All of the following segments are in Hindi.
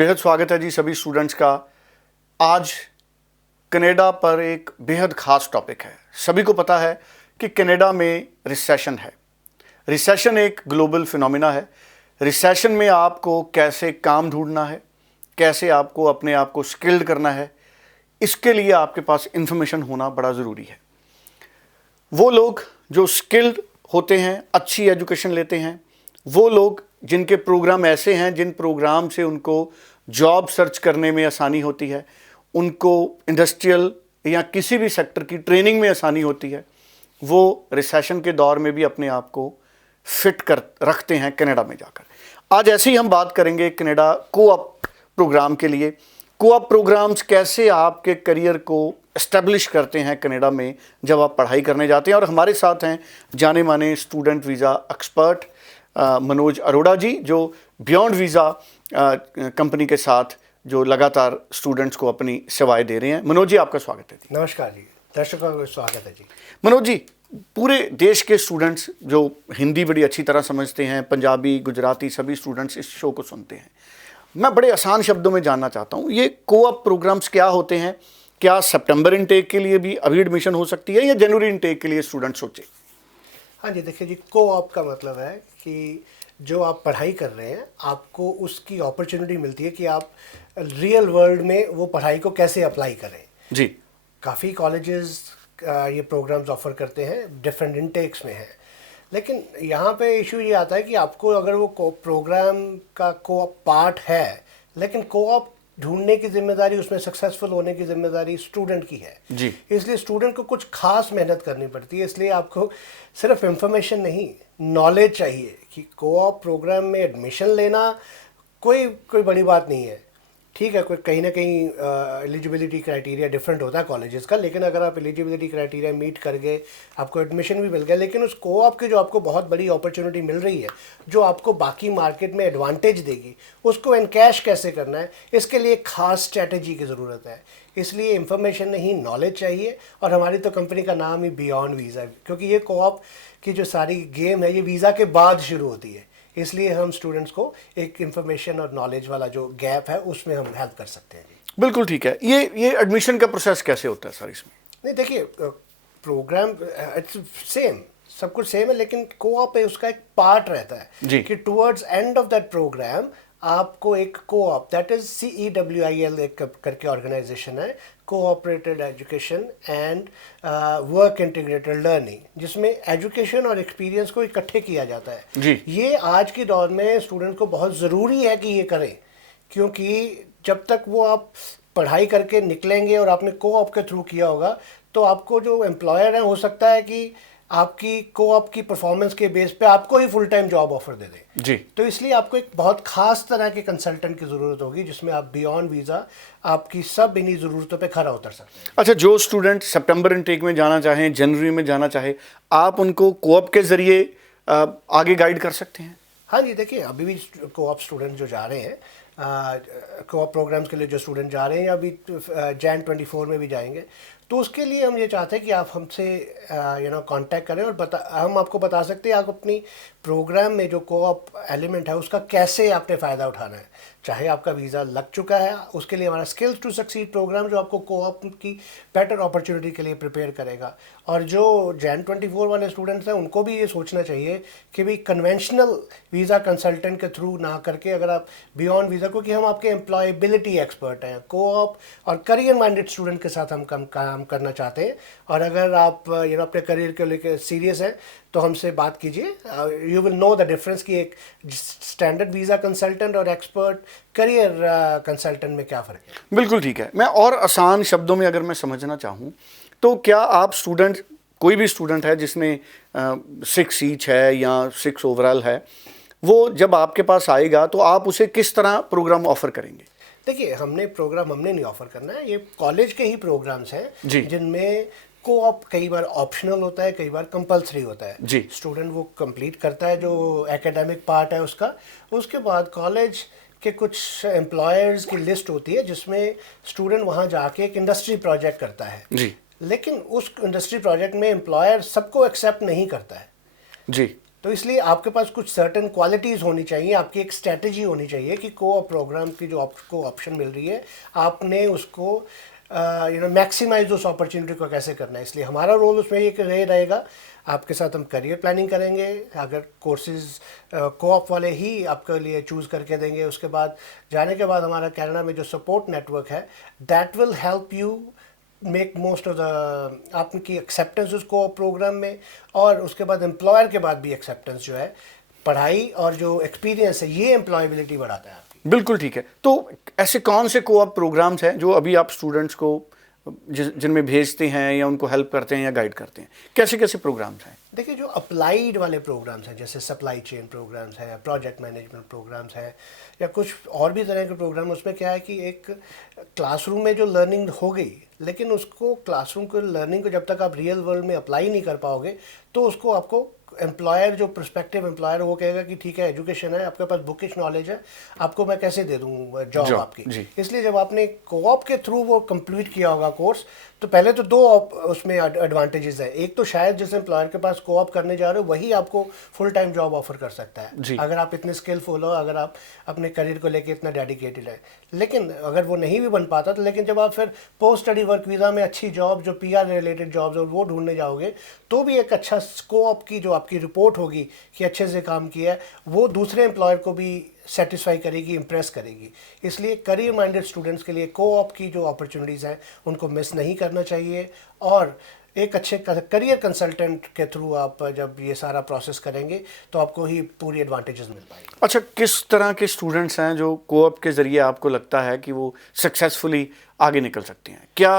बेहद स्वागत है जी सभी स्टूडेंट्स का। आज कनाडा पर एक बेहद ख़ास टॉपिक है। सभी को पता है कि कनाडा में रिसेशन है। रिसेशन एक ग्लोबल फिनोमिना है। रिसेशन में आपको कैसे काम ढूंढना है, कैसे आपको अपने आप को स्किल्ड करना है, इसके लिए आपके पास इंफॉर्मेशन होना बड़ा ज़रूरी है। वो लोग जो स्किल्ड होते हैं, अच्छी एजुकेशन लेते हैं, वो लोग जिनके प्रोग्राम ऐसे हैं जिन प्रोग्राम से उनको जॉब सर्च करने में आसानी होती है, उनको इंडस्ट्रियल या किसी भी सेक्टर की ट्रेनिंग में आसानी होती है, वो रिसेशन के दौर में भी अपने आप को फिट कर रखते हैं कनाडा में जाकर। आज ऐसे ही हम बात करेंगे कनाडा कोऑप प्रोग्राम के लिए। कोऑप प्रोग्राम्स कैसे आपके करियर को एस्टेब्लिश करते हैं कनाडा में जब आप पढ़ाई करने जाते हैं। और हमारे साथ हैं जाने माने student visa expert Manoj Arora ji, जो बियॉन्ड वीज़ा कंपनी के साथ जो लगातार स्टूडेंट्स को अपनी सेवाएं दे रहे हैं। मनोज जी, आपका स्वागत है जी। नमस्कार जी, दर्शकों का स्वागत है जी। मनोज जी, पूरे देश के स्टूडेंट्स जो हिंदी बड़ी अच्छी तरह समझते हैं, पंजाबी, गुजराती, सभी स्टूडेंट्स इस शो को सुनते हैं। मैं बड़े आसान शब्दों में जानना चाहता हूँ, ये कोऑप प्रोग्राम्स क्या होते हैं? क्या सितंबर इनटेक के लिए भी अभी एडमिशन हो सकती है या जनवरी इनटेक के लिए स्टूडेंट सोचे? हाँ जी, देखिए जी, कोऑप का मतलब है कि जो आप पढ़ाई कर रहे हैं आपको उसकी अपॉर्चुनिटी मिलती है कि आप रियल वर्ल्ड में वो पढ़ाई को कैसे अप्लाई करें जी। काफ़ी कॉलेजेस ये प्रोग्राम्स ऑफर करते हैं, डिफरेंट इनटेक्स में है। लेकिन यहाँ पे इशू ये आता है कि आपको अगर वो प्रोग्राम का कोऑप पार्ट है, लेकिन कोऑप ढूंढने की जिम्मेदारी, उसमें सक्सेसफुल होने की जिम्मेदारी स्टूडेंट की है जी। इसलिए स्टूडेंट को कुछ खास मेहनत करनी पड़ती है। इसलिए आपको सिर्फ इंफॉर्मेशन नहीं, नॉलेज चाहिए कि कोऑप प्रोग्राम में एडमिशन लेना कोई बड़ी बात नहीं है। ठीक है, कोई कहीं ना कहीं एलिजिबिलिटी क्राइटेरिया डिफरेंट होता है कॉलेजेस का, लेकिन अगर आप एलिजिबिलिटी क्राइटेरिया मीट कर गए, आपको एडमिशन भी मिल गया, लेकिन उस कोऑप की जो आपको बहुत बड़ी अपॉर्चुनिटी मिल रही है, जो आपको बाकी मार्केट में एडवांटेज देगी, उसको एनकैश कैसे करना है, इसके लिए खास स्ट्रैटेजी की ज़रूरत है। इसलिए इंफॉर्मेशन नहीं, नॉलेज चाहिए। और हमारी तो कंपनी का नाम ही बियॉन्ड वीज़ा, क्योंकि ये कोऑप की जो सारी गेम है ये वीज़ा के बाद शुरू होती है। इसलिए हम स्टूडेंट्स को एक इन्फॉर्मेशन और नॉलेज वाला जो गैप है उसमें हम हेल्प कर सकते हैं जी। बिल्कुल ठीक है। ये एडमिशन का प्रोसेस कैसे होता है सर इसमें? नहीं, देखिए, प्रोग्राम इट्स सेम, सब कुछ सेम है, लेकिन कोऑप है उसका एक पार्ट रहता है जी। कि towards end of that program आपको एक कोऑप, दैट इज CEWIL एक करके ऑर्गेनाइजेशन है, cooperated education and work integrated learning, जिसमें एजुकेशन और एक्सपीरियंस को इकट्ठे किया जाता है जी। ये आज के दौर में स्टूडेंट को बहुत ज़रूरी है कि ये करें, क्योंकि जब तक वो आप पढ़ाई करके निकलेंगे और आपने कोऑप के थ्रू किया होगा, तो आपको जो एम्प्लॉयर है हो सकता है कि आपकी कोऑप की परफॉर्मेंस के बेस पे आपको ही फुल टाइम जॉब ऑफर दे दे जी। तो इसलिए आपको एक बहुत खास तरह के कंसल्टेंट की ज़रूरत होगी, जिसमें आप बियॉन्ड वीज़ा आपकी सब इन्हीं ज़रूरतों पे खरा उतर सकते हैं। अच्छा, जो स्टूडेंट सितंबर इनटेक में जाना चाहें, जनवरी में जाना चाहे, आप उनको कोऑप के ज़रिए आगे गाइड कर सकते हैं? हाँ जी, देखिए, अभी भी कोऑप स्टूडेंट जो जा रहे हैं, कोऑप प्रोग्राम्स के लिए जो स्टूडेंट जा रहे हैं, या अभी Jan 24 में भी जाएंगे, तो उसके लिए हम ये चाहते हैं कि आप हमसे कांटेक्ट करें और हम आपको बता सकते हैं आप अपनी प्रोग्राम में जो कोऑप एलिमेंट है उसका कैसे आपने फ़ायदा उठाना है। चाहे आपका वीज़ा लग चुका है, उसके लिए हमारा स्किल्स टू सक्सीड प्रोग्राम जो आपको कोऑप की बेटर अपॉर्चुनिटी के लिए प्रिपेयर करेगा। और जो Jan 24 वाले स्टूडेंट्स हैं उनको भी ये सोचना चाहिए कि भाई कन्वेंशनल वीज़ा कंसल्टेंट के थ्रू ना करके, अगर आप बियॉन्ड वीज़ा, क्योंकि हम आपके एम्प्लॉयबिलिटी एक्सपर्ट हैं, कोऑप और करियर माइंडेड स्टूडेंट के साथ हम काम करना चाहते हैं। और अगर आप अपने करियर को लेकर सीरियस हैं तो हमसे बात कीजिए। You will know the difference कि एक स्टैंडर्ड वीज़ा कंसल्टेंट और एक्सपर्ट करियर कंसल्टेंट में क्या फ़र्क है। बिल्कुल ठीक है। मैं और आसान शब्दों में अगर मैं समझना चाहूँ तो क्या आप स्टूडेंट, कोई भी स्टूडेंट है जिसने 6 ईच है या 6 ओवरऑल है, वो जब आपके पास आएगा तो आप उसे किस तरह प्रोग्राम ऑफर करेंगे? देखिए, हमने नहीं ऑफर करना है, ये कॉलेज के ही प्रोग्राम्स जी। हैं जिनमें कोऑप कई बार ऑप्शनल होता है, कई बार कंपलसरी होता है जी। स्टूडेंट वो कंप्लीट करता है जो एकेडमिक पार्ट है उसका। उसके बाद कॉलेज के कुछ एम्प्लॉयर्स की लिस्ट होती है जिसमें स्टूडेंट वहाँ जाके एक इंडस्ट्री प्रोजेक्ट करता है जी। लेकिन उस इंडस्ट्री प्रोजेक्ट में एम्प्लॉयर सबको एक्सेप्ट नहीं करता है। जी। तो इसलिए आपके पास कुछ सर्टेन क्वालिटीज़ होनी चाहिए, आपकी एक स्ट्रेटजी होनी चाहिए कि को प्रोग्राम की जो आपको ऑप्शन मिल रही है आपने उसको मैक्सिमाइज उस अपॉर्चुनिटी को कैसे करना है। इसलिए हमारा रोल उसमें ये रहेगा, आपके साथ हम करियर प्लानिंग करेंगे, अगर कोर्सेज कोऑप वाले ही आपके लिए चूज़ करके देंगे, उसके बाद जाने के बाद हमारा कनाडा में जो सपोर्ट नेटवर्क है that will help you make most of the आपकी एक्सेप्टेंस उसको प्रोग्राम में, और उसके बाद एम्प्लॉयर के बाद भी एक्सेप्टेंस जो है, पढ़ाई और जो एक्सपीरियंस है ये एम्प्लॉयबिलिटी बढ़ाता है आपकी। बिल्कुल ठीक है। तो ऐसे कौन से कोऑप प्रोग्राम्स हैं जो अभी आप स्टूडेंट्स को जिनमें भेजते हैं या उनको हेल्प करते हैं या गाइड करते हैं, कैसे कैसे प्रोग्राम्स हैं? देखिए, जो अप्लाइड वाले प्रोग्राम्स हैं जैसे सप्लाई चेन प्रोग्राम्स हैं, प्रोजेक्ट मैनेजमेंट प्रोग्राम्स हैं, या कुछ और भी तरह के प्रोग्राम, उसमें क्या है कि एक क्लासरूम में जो लर्निंग हो गई, लेकिन उसको क्लासरूम को लर्निंग को जब तक आप रियल वर्ल्ड में अप्लाई नहीं कर पाओगे तो उसको आपको एम्प्लॉयर, जो प्रोस्पेक्टिव एम्प्लॉयर, वो कहेगा कि ठीक है एजुकेशन है, आपके पास बुकिश नॉलेज है, आपको मैं कैसे दे दूँ जॉब आपकी। इसलिए जब आपने कोऑप के थ्रू वो कंप्लीट किया होगा कोर्स, तो पहले तो दो उसमें एडवांटेजेस है। एक तो शायद जिस एम्प्लॉयर के पास कोऑप करने जा रहे हो वही आपको फुल टाइम जॉब ऑफर कर सकता है अगर आप इतने स्किलफुल हो, अगर आप अपने करियर को लेके इतना डेडिकेटेड है। लेकिन अगर वो नहीं भी बन पाता तो लेकिन जब आप फिर पोस्ट स्टडी वर्क वीज़ा में अच्छी जॉब, जो पीआर रिलेटेड जॉब्स और वो ढूंढने जाओगे, तो भी एक अच्छा कोऑप की जो आपकी रिपोर्ट होगी कि अच्छे से काम किया है, वो दूसरे एम्प्लॉयर को भी सेटिस्फाई करेगी, इम्प्रेस करेगी। इसलिए करियर माइंडेड स्टूडेंट्स के लिए कोऑप की जो अपॉर्चुनिटीज़ हैं उनको मिस नहीं करना चाहिए, और एक अच्छे करियर कंसल्टेंट के थ्रू आप जब ये सारा प्रोसेस करेंगे तो आपको ही पूरी एडवांटेजेस मिल पाएंगे। अच्छा, किस तरह के स्टूडेंट्स हैं जो कोऑप के ज़रिए आपको लगता है कि वो सक्सेसफुली आगे निकल सकते हैं? क्या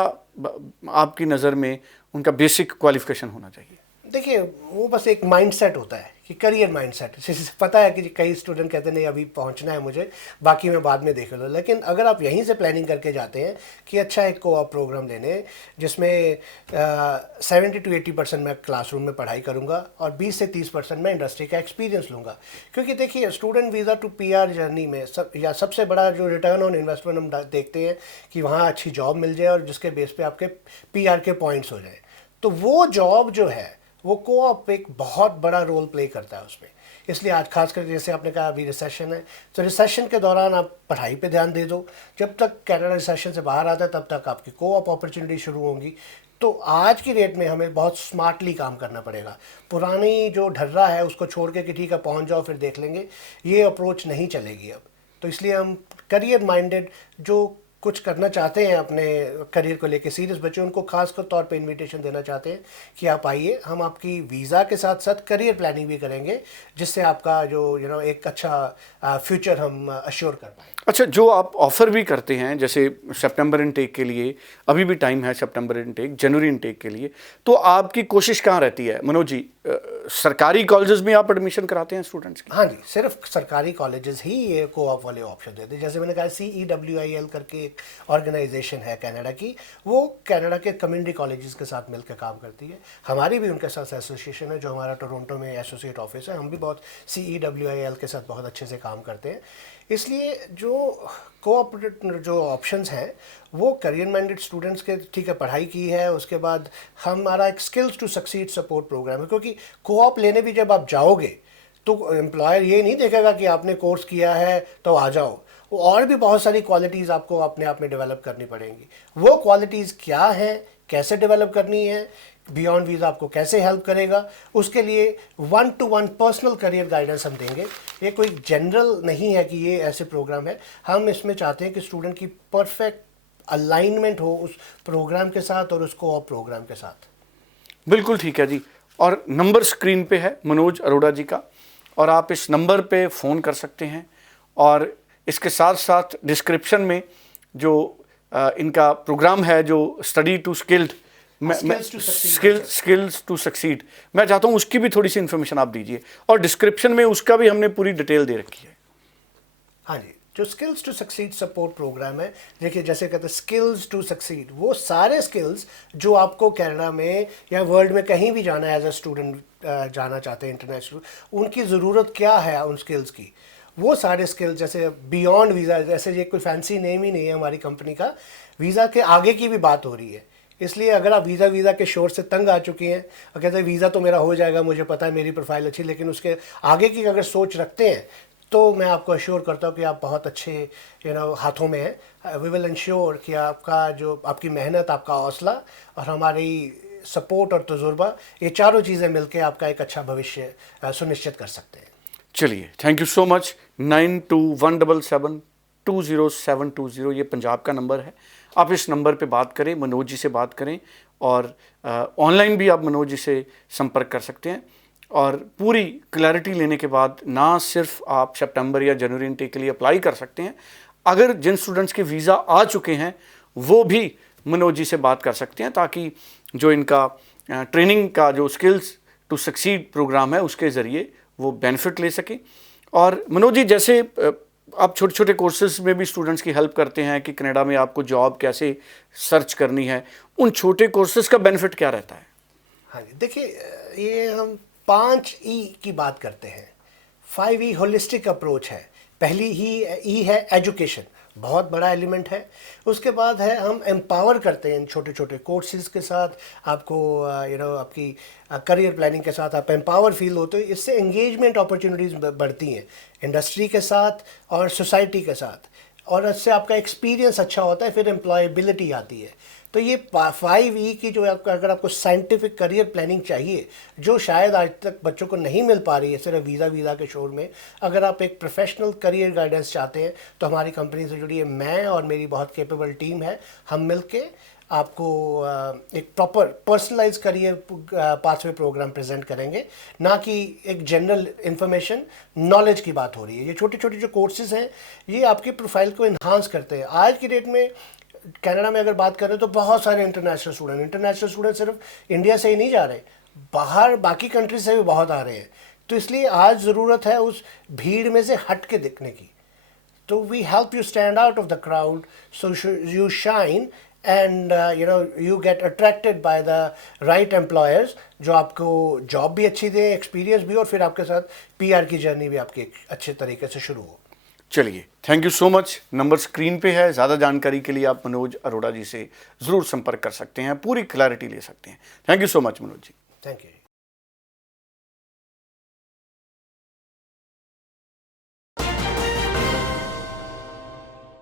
आपकी नज़र में उनका बेसिक क्वालिफिकेशन होना चाहिए? देखिए, वो बस एक माइंडसेट होता है कि करियर माइंडसेट, जैसे पता है कि कई स्टूडेंट कहते हैं नहीं अभी पहुंचना है मुझे, बाकी मैं बाद में देख लो। लेकिन अगर आप यहीं से प्लानिंग करके जाते हैं कि अच्छा एक कोऑप प्रोग्राम लेने जिसमें 70 to 80% मैं क्लासरूम में पढ़ाई करूंगा और 20 से 30% मैं इंडस्ट्री का एक्सपीरियंस लूँगा। क्योंकि देखिए, student visa to PR journey में सबसे बड़ा जो रिटर्न ऑन इन्वेस्टमेंट हम देखते हैं कि वहाँ अच्छी जॉब मिल जाए और जिसके बेस पे आपके पीआर के पॉइंट्स हो जाए, तो वो जॉब जो है वो कोऑप एक बहुत बड़ा रोल प्ले करता है उसमें। इसलिए आज खासकर जैसे आपने कहा अभी रिसेशन है, तो रिसेशन के दौरान आप पढ़ाई पे ध्यान दे दो। जब तक कनाडा रिसेशन से बाहर आता है तब तक आपकी कोऑप अपॉर्चुनिटी शुरू होंगी। तो आज की डेट में हमें बहुत स्मार्टली काम करना पड़ेगा। पुरानी जो ढर्रा है उसको छोड़ के कि ठीक है पहुंच जाओ फिर देख लेंगे, ये अप्रोच नहीं चलेगी अब। तो इसलिए हम करियर माइंडेड जो कुछ करना चाहते हैं अपने करियर को लेके सीरियस बच्चे, उनको खास तौर पे इनविटेशन देना चाहते हैं कि आप आइए, हम आपकी वीज़ा के साथ साथ करियर प्लानिंग भी करेंगे जिससे आपका जो एक अच्छा फ्यूचर हम अश्योर कर पाएँ। अच्छा, जो आप ऑफ़र भी करते हैं जैसे सितंबर इनटेक के लिए, अभी भी टाइम है सितंबर इनटेक, जनवरी इनटेक के लिए, तो आपकी कोशिश कहाँ रहती है मनोज जी? सरकारी कॉलेजेस में आप एडमिशन कराते हैं स्टूडेंट्स की? हाँ जी, सिर्फ सरकारी कॉलेजेस ही ये कोऑप वाले ऑप्शन देते हैं। जैसे मैंने कहा CEWIL करके एक ऑर्गेनाइजेशन है कनाडा की, वो कनाडा के कम्युनिटी कॉलेजेस के साथ मिलकर काम करती है। हमारी भी उनके साथ एसोसिएशन है, जो हमारा टोरंटो में एसोसिएट ऑफिस है, हम भी बहुत CEWIL के साथ बहुत अच्छे से काम करते हैं। इसलिए जो कोऑपरेटिव जो ऑप्शंस हैं वो करियर माइंडेड स्टूडेंट्स के, ठीक है पढ़ाई की है, उसके बाद हमारा एक skills to succeed support program है। क्योंकि कोऑप लेने भी जब आप जाओगे तो एम्प्लॉयर ये नहीं देखेगा कि आपने कोर्स किया है तो आ जाओ, वो और भी बहुत सारी क्वालिटीज़ आपको अपने आप में डेवलप करनी पड़ेंगी। वो क्वालिटीज़ क्या हैं, कैसे डेवलप करनी है, बियॉन्ड वीज़ा आपको कैसे हेल्प करेगा, उसके लिए 1-to-1 पर्सनल करियर गाइडेंस हम देंगे। ये कोई जनरल नहीं है कि ये ऐसे प्रोग्राम है, हम इसमें चाहते हैं कि स्टूडेंट की परफेक्ट अलाइनमेंट हो उस प्रोग्राम के साथ और उस कोऑप प्रोग्राम के साथ। बिल्कुल ठीक है जी। और नंबर स्क्रीन पे है मनोज अरोड़ा जी का, और आप इस नंबर पे फ़ोन कर सकते हैं। और इसके साथ साथ डिस्क्रिप्शन में जो इनका प्रोग्राम है, जो study to skilled, skills to succeed, मैं चाहता हूँ उसकी भी थोड़ी सी इन्फॉर्मेशन आप दीजिए, और डिस्क्रिप्शन में उसका भी हमने पूरी डिटेल दे रखी है। हाँ जी, जो skills to succeed support program है, देखिए जैसे कहते हैं स्किल्स टू सक्सीड, वो सारे स्किल्स जो आपको कनाडा में या वर्ल्ड में कहीं भी जाना है एज अ स्टूडेंट, जाना चाहते हैं इंटरनेशनल, उनकी ज़रूरत क्या है उन स्किल्स की, वो सारे स्किल्स, जैसे बियॉन्ड वीज़ा, जैसे ये कोई फैंसी नेम ही नहीं है हमारी कंपनी का, वीज़ा के आगे की भी बात हो रही है। इसलिए अगर आप वीज़ा के शोर से तंग आ चुके हैं और कहते हैं वीज़ा तो मेरा हो जाएगा, मुझे पता है मेरी प्रोफाइल अच्छी, लेकिन उसके आगे की अगर सोच रखते हैं तो मैं आपको अश्योर करता हूँ कि आप बहुत अच्छे हाथों में हैं। वी विल इंश्योर कि आपका जो आपकी मेहनत, आपका हौसला और हमारी सपोर्ट और तजुर्बा, ये चारों चीज़ें मिलकर आपका एक अच्छा भविष्य सुनिश्चित कर सकते हैं। चलिए, थैंक यू सो मच। 9217720720 ये पंजाब का नंबर है। आप इस नंबर पे बात करें, मनोज जी से बात करें, और ऑनलाइन भी आप मनोज जी से संपर्क कर सकते हैं। और पूरी क्लैरिटी लेने के बाद ना सिर्फ आप सितंबर या जनवरी इनटेक के लिए अप्लाई कर सकते हैं, अगर जिन स्टूडेंट्स के वीज़ा आ चुके हैं वो भी मनोज जी से बात कर सकते हैं, ताकि जो इनका ट्रेनिंग का जो स्किल्स टू सक्सीड प्रोग्राम है उसके ज़रिए वो बेनिफिट ले सकें। और मनोज जी, जैसे आप छोटे छोटे कोर्सेज में भी स्टूडेंट्स की हेल्प करते हैं कि कनाडा में आपको जॉब कैसे सर्च करनी है, उन छोटे कोर्सेज का बेनिफिट क्या रहता है? हाँ जी, देखिए, ये हम 5E की बात करते हैं। 5E होलिस्टिक अप्रोच है। पहली ही है एजुकेशन, बहुत बड़ा एलिमेंट है। उसके बाद है हम एम्पावर करते हैं इन छोटे छोटे कोर्सेज के साथ, आपको आपकी करियर प्लानिंग के साथ आप एम्पावर फील होते हो। इससे एंगेजमेंट अपॉर्चुनिटीज़ बढ़ती हैं इंडस्ट्री के साथ और सोसाइटी के साथ, और इससे आपका एक्सपीरियंस अच्छा होता है, फिर एम्प्लॉयबिलिटी आती है। तो ये 5E की जो आपका, अगर आपको साइंटिफिक करियर प्लानिंग चाहिए जो शायद आज तक बच्चों को नहीं मिल पा रही है सिर्फ वीज़ा के शोर में, अगर आप एक प्रोफेशनल करियर गाइडेंस चाहते हैं तो हमारी कंपनी से जुड़िए। मैं और मेरी बहुत कैपेबल टीम है, हम मिलके आपको एक proper personalize career pathway program present करेंगे, ना कि एक जनरल इंफॉर्मेशन नॉलेज की बात हो रही है। ये छोटे छोटे जो कोर्सेज हैं ये आपकी प्रोफाइल को इन्हांस करते हैं। आज की डेट में कनाडा में अगर बात करें तो बहुत सारे इंटरनेशनल स्टूडेंट सिर्फ इंडिया से ही नहीं जा रहे, बाहर बाकी कंट्रीज से भी बहुत आ रहे हैं। तो इसलिए आज ज़रूरत है उस भीड़ में से हट के दिखने की। तो we help you stand out of the crowd so you shine and you get attracted by the right employers जो आपको जॉब भी अच्छी दें, एक्सपीरियंस भी, और फिर आपके साथ PR की जर्नी भी आपकी अच्छे तरीके से शुरू हो। चलिए, thank you so much. Number screen पे है। ज़्यादा जानकारी के लिए आप मनोज अरोड़ा जी से ज़रूर संपर्क कर सकते हैं, पूरी क्लैरिटी ले सकते हैं। Thank you so much Manoj ji. Thank you.